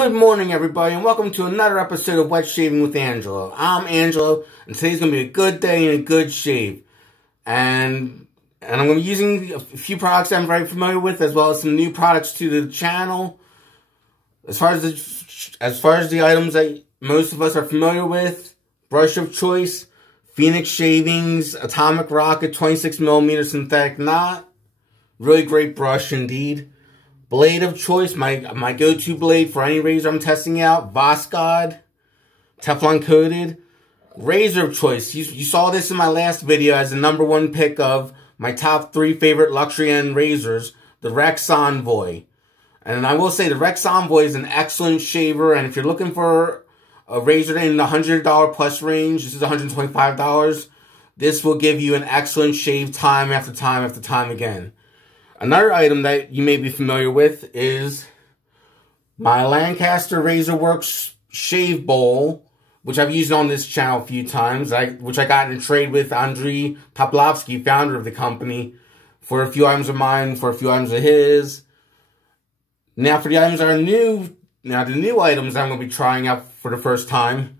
Good morning, everybody, and welcome to another episode of Wet Shaving with Angelo. I'm Angelo, and today's going to be a good day and a good shave. And I'm going to be using a few products I'm very familiar with, as well as some new products to the channel. As far as the items that most of us are familiar with, brush of choice, Phoenix Shavings, Atomic Rocket 26mm synthetic knot. Really great brush indeed. Blade of choice, my go-to blade for any razor I'm testing out. Voskhod, Teflon coated. Razor of choice, you saw this in my last video as the #1 pick of my top 3 favorite luxury end razors, the Rex Envoy. And I will say the Rex Envoy is an excellent shaver, and if you're looking for a razor in the $100 plus range, this is $125, this will give you an excellent shave time after time after time again. Another item that you may be familiar with is my Lancaster Razor Works shave bowl, which I've used on this channel a few times, which I got in a trade with Andrei Toplovsky, founder of the company, for a few items of mine, for a few items of his. Now, for the items that are new, the new items I'm going to be trying out for the first time.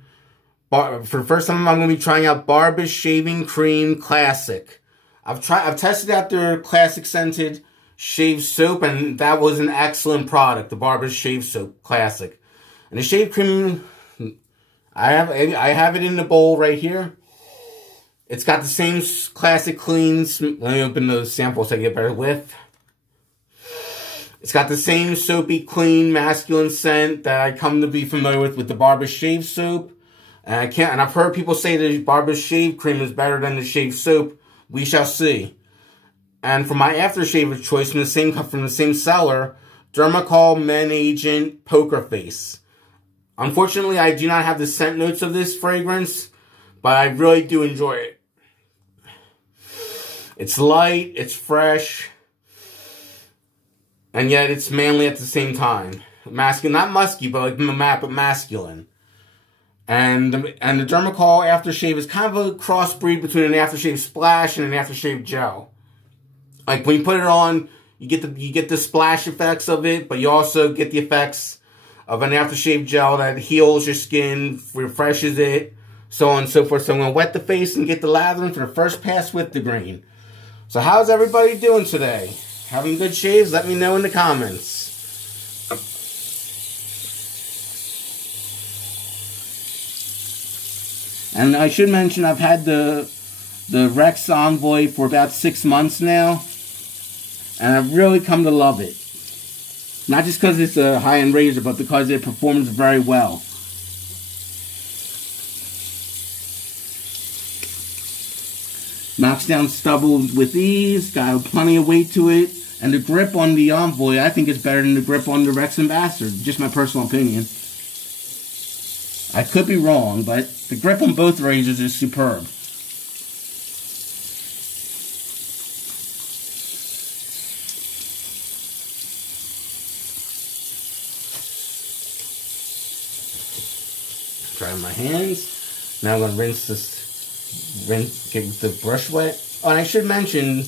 For the first time, I'm going to be trying out Barbus Shaving Cream Classic. I've tested out their classic scented shave soap, and that was an excellent product, the Barbus Shave Soap Classic. And the shave cream, I have it in the bowl right here. It's got the same classic cleans. Let me open those samples so I get better whiff. It's got the same soapy, clean, masculine scent that I come to be familiar with the Barbus Shave Soap. And I've heard people say the Barbus Shave Cream is better than the shave soap. We shall see. And for my aftershave of choice from the same seller, Dermacol Men Agent Poker Face. Unfortunately, I do not have the scent notes of this fragrance, but I really do enjoy it. It's light, it's fresh, and yet it's manly at the same time. Masculine, not musky, but masculine. And the Dermacol aftershave is kind of a crossbreed between an aftershave splash and an aftershave gel. Like when you put it on, you get the splash effects of it, but you also get the effects of an aftershave gel that heals your skin, refreshes it, so on and so forth. So I'm going to wet the face and get the lathering for the first pass with the grain. So how's everybody doing today? Having good shaves? Let me know in the comments. And I should mention I've had the Rex Envoy for about 6 months now, and I've really come to love it. Not just because it's a high-end razor, but because it performs very well. Knocks down stubble with ease, got plenty of weight to it, and the grip on the Envoy I think is better than the grip on the Rex Ambassador, just my personal opinion. I could be wrong, but the grip on both razors is superb. Dry my hands. Now I'm going to get the brush wet. Oh, and I should mention,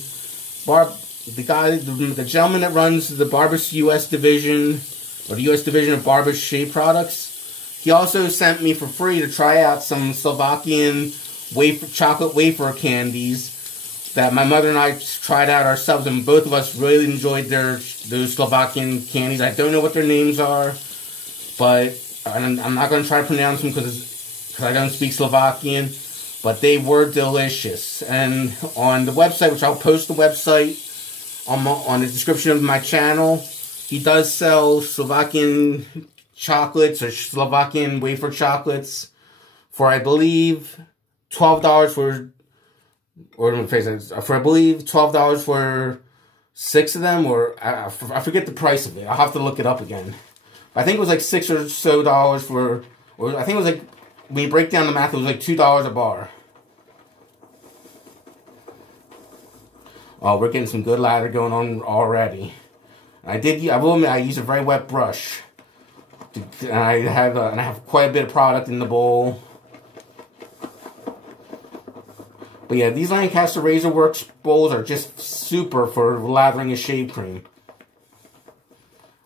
the gentleman that runs the Barbus US division, or the US division of Barbus Shave Products, he also sent me for free to try out some Slovakian chocolate wafer candies that my mother and I tried out ourselves, and both of us really enjoyed those Slovakian candies. I don't know what their names are, but I'm not going to try to pronounce them because I don't speak Slovakian, but they were delicious. And on the website, which I'll post the website on the description of my channel, he does sell Slovakian chocolates or Slovakian wafer chocolates for, I believe, $12 for I believe $12 for 6 of them, or I forget the price of it. I'll have to look it up again. I think it was like $6 or so for, or I think it was like, when you break down the math, it was like $2 a bar. Oh, we're getting some good lather going on already. I will admit, I use a very wet brush. And I have quite a bit of product in the bowl. But yeah, these Lancaster Razor Works bowls are just super for lathering a shave cream.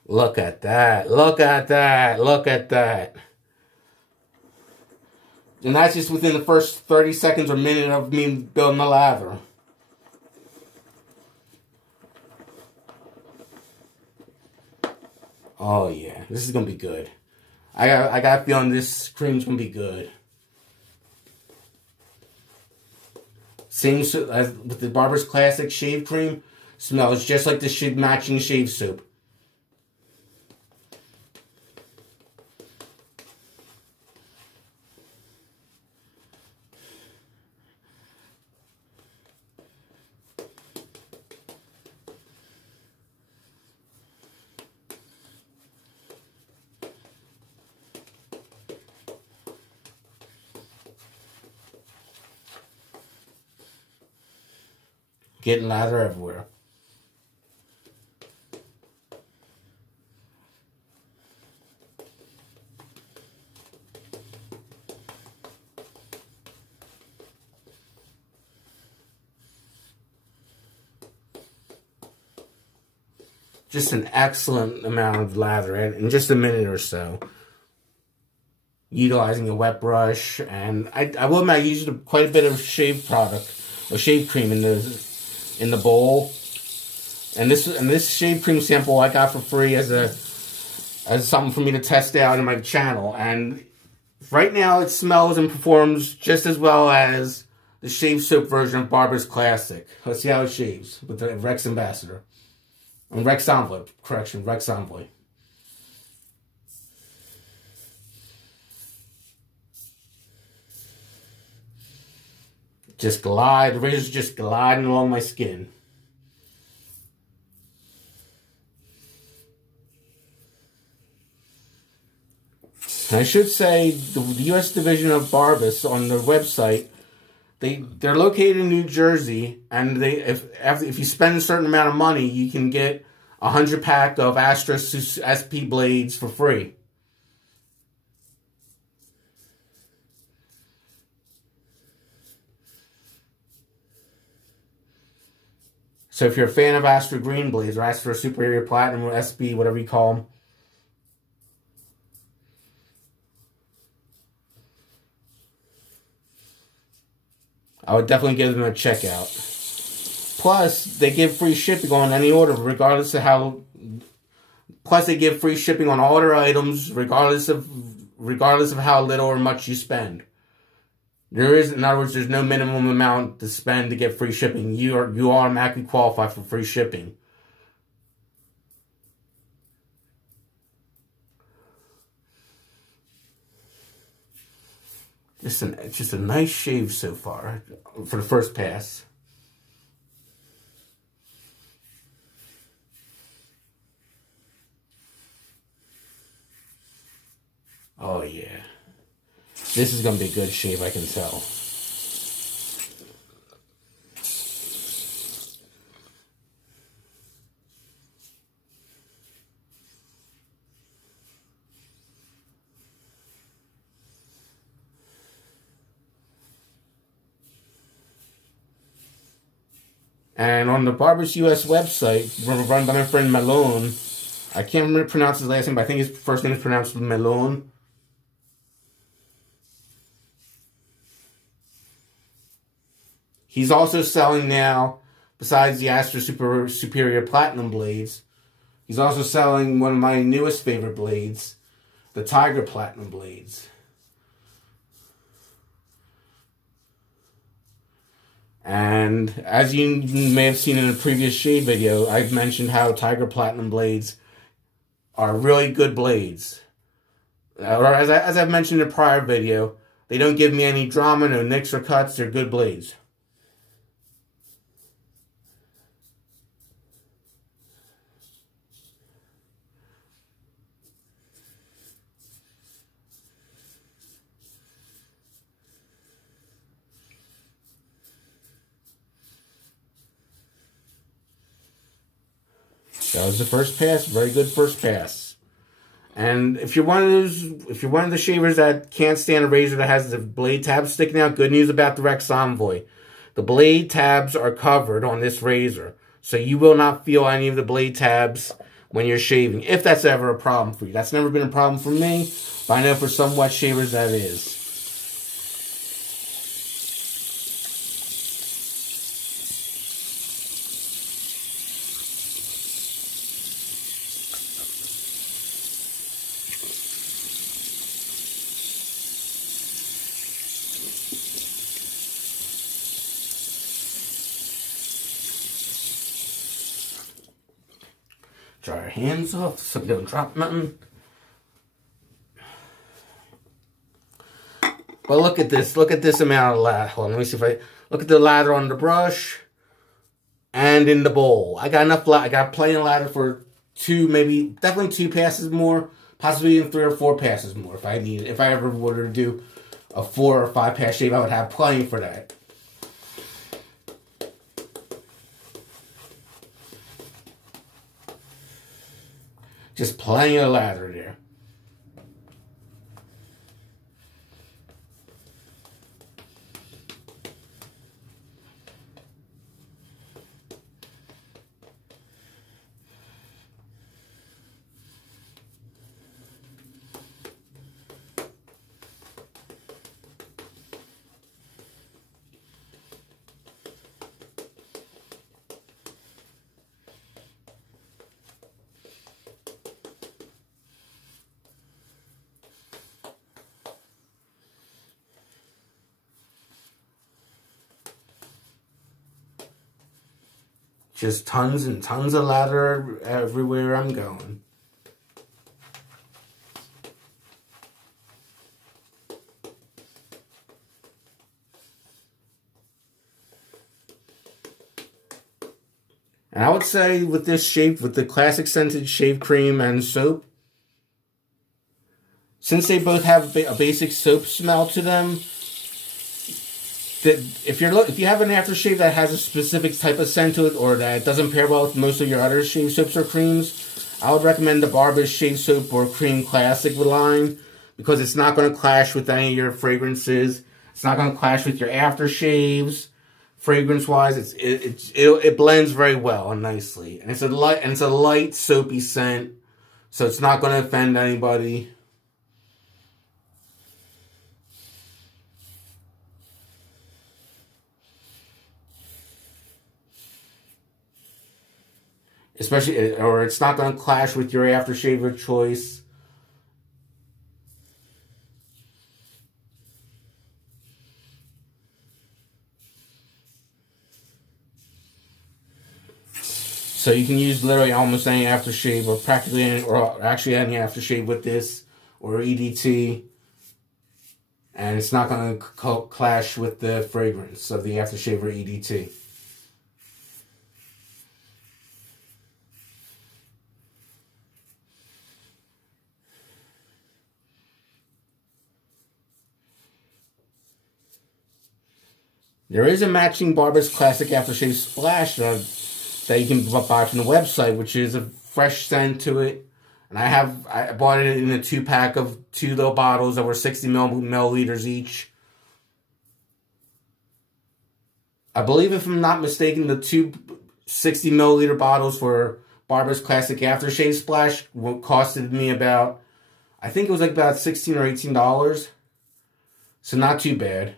Look at that. Look at that. Look at that. And that's just within the first 30 seconds or minute of me building the lather. Oh yeah, this is gonna be good. I got a feeling this cream's gonna be good. Same as with the Barbus Classic shave cream, smells just like the matching shave soap. Getting lather everywhere. Just an excellent amount of lather in just a minute or so. Utilizing a wet brush, and I will admit I used quite a bit of shave product, or shave cream in the bowl, and this shave cream sample I got for free as something for me to test out in my channel. And right now it smells and performs just as well as the shave soap version of Barbus Classic. Let's see how it shaves with the Rex Ambassador. And Rex Envoy, correction, Rex Envoy. Just glide, the razor's just gliding along my skin. And I should say, the U.S. division of Barbus on their website, they're located in New Jersey, and if you spend a certain amount of money, you can get a 100-pack of Astra SP blades for free. So if you're a fan of Astra Green blades, or Astra Superior Platinum, or SP, whatever you call them, I would definitely give them a check out. Plus, they give free shipping on any order, regardless of how. Plus, they give free shipping on all their items, regardless of how little or much you spend. In other words, there's no minimum amount to spend to get free shipping. You automatically qualify for free shipping. It's just a nice shave so far for the first pass. Oh yeah. This is going to be a good shave, I can tell. And on the Barbus US website, run by my friend Malone, I can't remember pronounce his last name, but I think his first name is pronounced Malone. He's also selling now, besides the Astra Superior Platinum blades, he's also selling one of my newest favorite blades, the Tiger Platinum blades. And as you may have seen in a previous shave video, I've mentioned how Tiger Platinum blades are really good blades. Or as I've mentioned in a prior video, they don't give me any drama, no nicks or cuts, they're good blades. That was the first pass. Very good first pass. And if you're one of the shavers that can't stand a razor that has the blade tabs sticking out, good news about the Rex Envoy. The blade tabs are covered on this razor, so you will not feel any of the blade tabs when you're shaving, if that's ever a problem for you. That's never been a problem for me, but I know for some wet shavers that is. Dry our hands off so we don't drop nothing. But look at this. Look at this amount of lather. Hold on, let me see if I... Look at the lather on the brush and in the bowl. I got enough lather. I got plenty of lather for definitely 2 passes more. Possibly even 3 or 4 passes more if I need it. If I ever were to do a 4 or 5 pass shave, I would have plenty for that. Just plenty of lather there. Just tons and tons of lather everywhere I'm going. And I would say with this shave, with the classic scented shave cream and soap, since they both have a basic soap smell to them, if you have an aftershave that has a specific type of scent to it, or that doesn't pair well with most of your other shave soaps or creams, I would recommend the Barbus Shave Soap or Cream Classic line, because it's not going to clash with any of your fragrances. It's not going to clash with your aftershaves. Fragrance-wise, it blends very well and nicely, and it's a light soapy scent, so it's not going to offend anybody. Especially, or it's not going to clash with your aftershave of choice. So you can use literally almost any aftershave, or practically any, or actually any aftershave with this, or EDT. And it's not going to clash with the fragrance of the aftershave or EDT. There is a matching Barbus Classic aftershave splash that you can buy from the website, which is a fresh scent to it. And I bought it in a 2-pack of 2 little bottles that were 60 milliliters each. I believe, if I'm not mistaken, the 2 60 milliliter bottles for Barbus Classic aftershave splash costed me about, I think it was like about $16 or $18. So not too bad.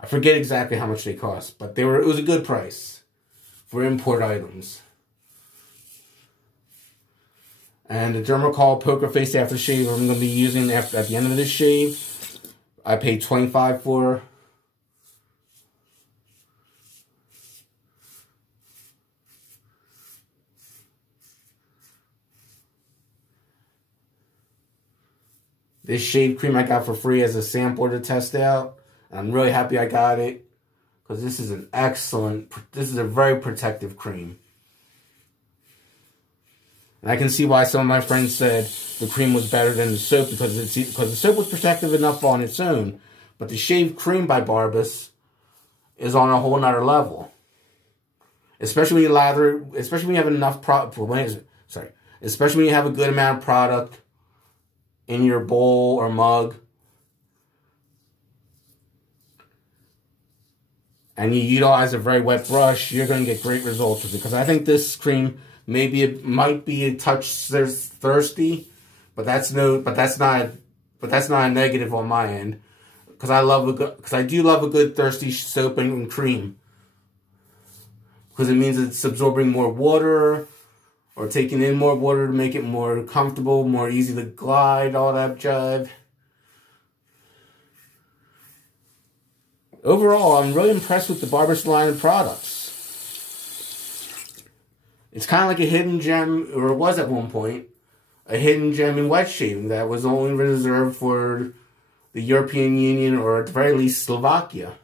I forget exactly how much they cost, but it was a good price for import items. And the Dermacol Poker Face aftershave I'm going to be using at the end of this shave, I paid $25 for. This shave cream I got for free as a sampler to test out. I'm really happy I got it, because this is this is a very protective cream. And I can see why some of my friends said the cream was better than the soap, because the soap was protective enough on its own, but the shave cream by Barbus is on a whole nother level. Especially when you lather, especially when you have enough especially when you have a good amount of product in your bowl or mug. and you utilize a very wet brush, you're going to get great results with it. Because I think this cream might be a touch thirsty, but that's not a negative on my end. Because I do love a good thirsty soap and cream. Because it means it's absorbing more water, or taking in more water to make it more comfortable, more easy to glide, all that jive. Overall, I'm really impressed with the Barbus line of products. It's kind of like a hidden gem, or it was at one point, a hidden gem in wet shaving that was only reserved for the European Union, or at the very least Slovakia.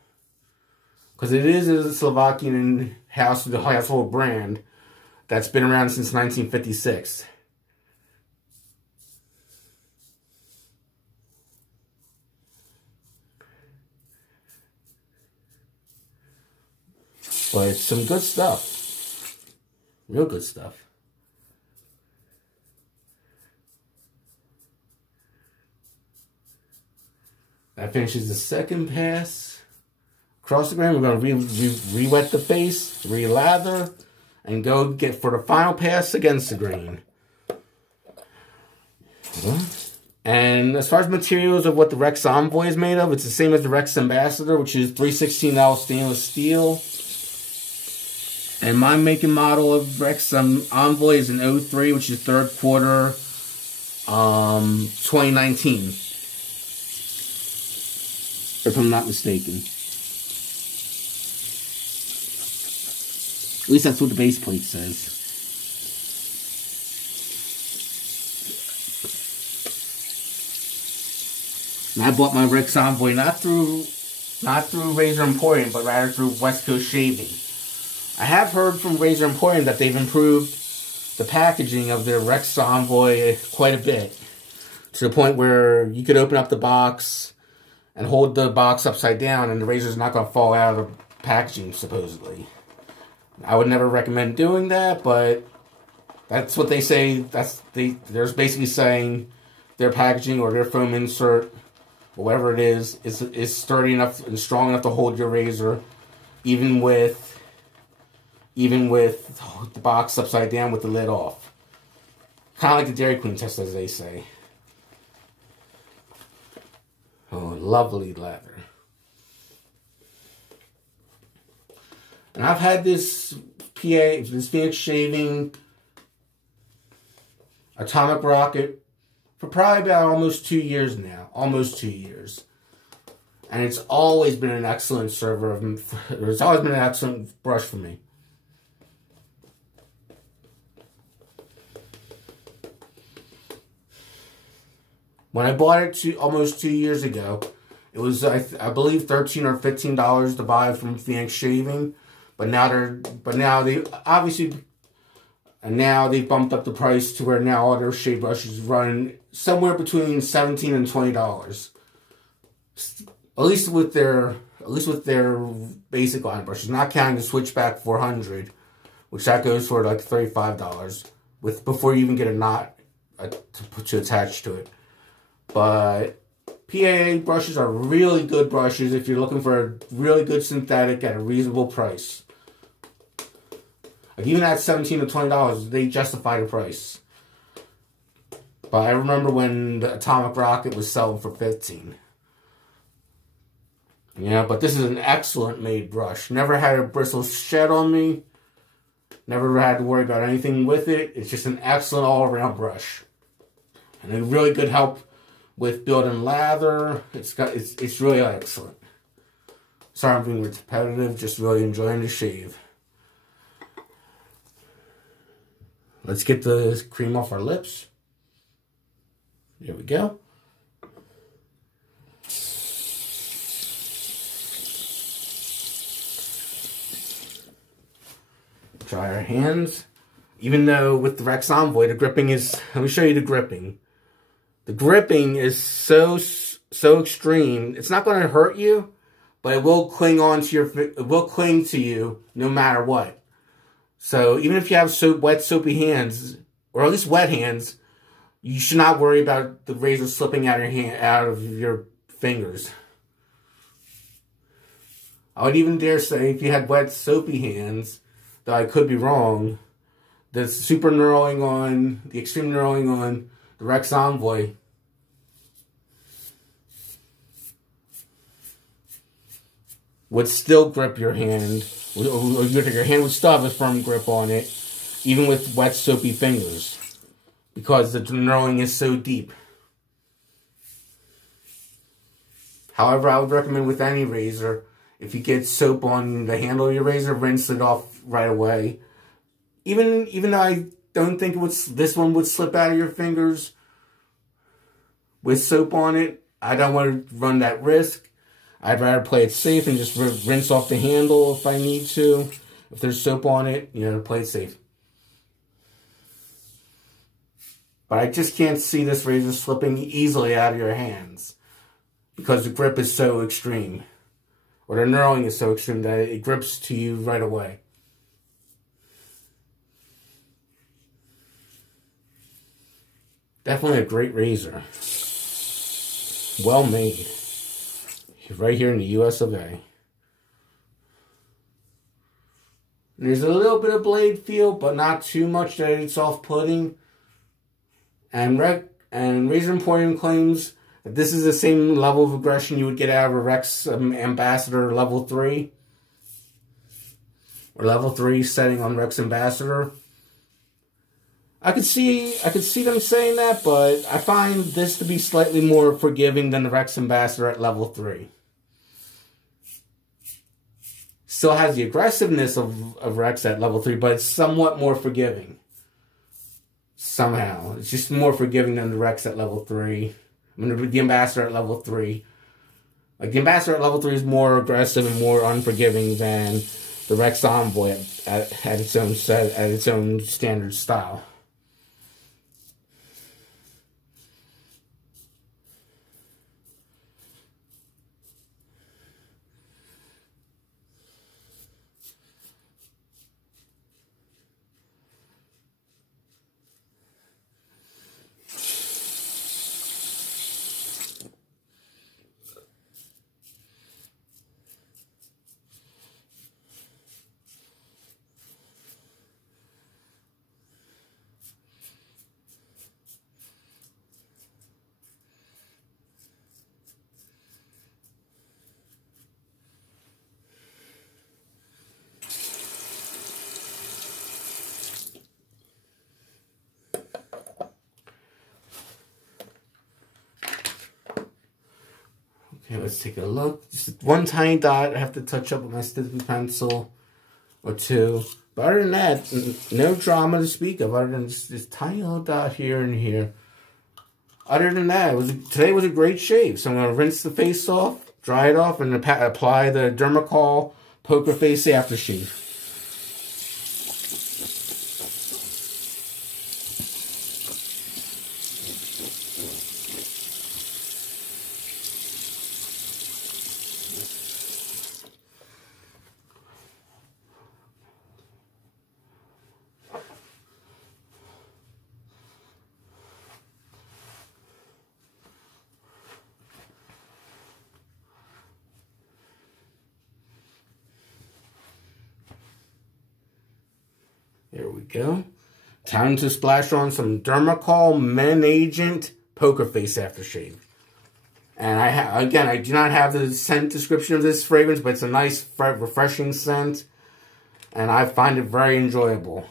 Because it is a Slovakian household brand that's been around since 1956. But it's some good stuff. Real good stuff. That finishes the second pass. Across the grain, we're going to re-wet the face, re-lather, and go get for the final pass against the grain. And as far as materials of what the Rex Envoy is made of, it's the same as the Rex Ambassador, which is 316L stainless steel. And my make and model of Rex Envoy is an 03, which is third quarter 2019. If I'm not mistaken. At least that's what the base plate says. And I bought my Rex Envoy not through Razor Emporium, but rather through West Coast Shaving. I have heard from Razor Emporium that they've improved the packaging of their Rex Envoy quite a bit. To the point where you could open up the box and hold the box upside down and the razor's not going to fall out of the packaging, supposedly. I would never recommend doing that, but that's what they say. They're basically saying their packaging or their foam insert, or whatever it is sturdy enough and strong enough to hold your razor, even with the box upside down with the lid off. Kind of like the Dairy Queen test, as they say. Oh, lovely leather. And I've had this Phoenix Shaving Atomic Rocket for probably about almost 2 years now. Almost 2 years. And it's always been an excellent server. It's always been an excellent brush for me. When I bought it almost 2 years ago, it was, I believe, $13 or $15 to buy from Phoenix Shaving. But now they've bumped up the price to where now all their shave brushes run somewhere between $17 and $20. At least with their basic line brushes, not counting the Switchback 400, which that goes for like $35 before you even get a knot to attach to it. But PAA brushes are really good brushes if you're looking for a really good synthetic at a reasonable price. Like even at $17 to $20, they justify the price. But I remember when the Atomic Rocket was selling for $15. Yeah, but this is an excellent made brush. Never had a bristle shed on me. Never had to worry about anything with it. It's just an excellent all-around brush. And a really good help with building lather. It's really excellent. Sorry I'm being repetitive, just really enjoying the shave. Let's get the cream off our lips. There we go. Dry our hands. Even though with the Rex Envoy, the gripping is, let me show you the gripping. The gripping is so extreme. It's not going to hurt you, but it will cling to you no matter what. So even if you have wet, soapy hands, or at least wet hands, you should not worry about the razor slipping out of your fingers. I would even dare say if you had wet, soapy hands, though I could be wrong, the super knurling on, the extreme knurling on the Rex Envoy would still grip your hand, or your hand would still have a firm grip on it, even with wet, soapy fingers, because the knurling is so deep. However, I would recommend with any razor, if you get soap on the handle of your razor, rinse it off right away. Even though I don't think this one would slip out of your fingers with soap on it, I don't want to run that risk. I'd rather play it safe and just rinse off the handle if I need to. If there's soap on it, you know, play it safe. But I just can't see this razor slipping easily out of your hands because the grip is so extreme, or the knurling is so extreme that it grips to you right away. Definitely a great razor. Well made. Right here in the US of A. And there's a little bit of blade feel, but not too much that it's off-putting. And Razor Emporium claims that this is the same level of aggression you would get out of a Rex Ambassador level 3. Or level 3 setting on Rex Ambassador. I could see them saying that, but I find this to be slightly more forgiving than the Rex Ambassador at level 3. Still has the aggressiveness of Rex at level 3, but it's somewhat more forgiving. Somehow. It's just more forgiving than the Rex at level 3. I mean, the Ambassador at level 3. Like, the Ambassador at level 3 is more aggressive and more unforgiving than the Rex Envoy at its own standard style. Okay, let's take a look. Just one tiny dot I have to touch up with my stippling pencil or two. But other than that, no drama to speak of other than this tiny little dot here and here. Other than that, today was a great shave. So I'm going to rinse the face off, dry it off, and apply the Dermacol Poker Face aftershave. There we go. Time to splash on some Dermacol Men Agent Poker Face aftershave. And I do not have the scent description of this fragrance, but it's a nice, refreshing scent. And I find it very enjoyable.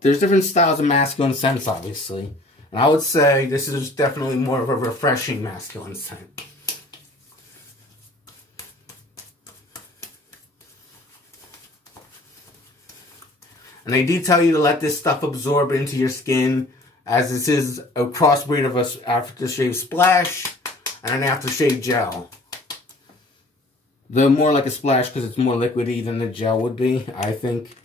There's different styles of masculine scents, obviously. And I would say this is definitely more of a refreshing masculine scent. And they do tell you to let this stuff absorb into your skin, as this is a crossbreed of an aftershave splash and an aftershave gel. Though more like a splash because it's more liquidy than the gel would be, I think.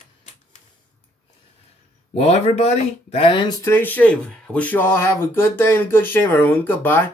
Well, everybody, that ends today's shave. I wish you all have a good day and a good shave, everyone. Goodbye.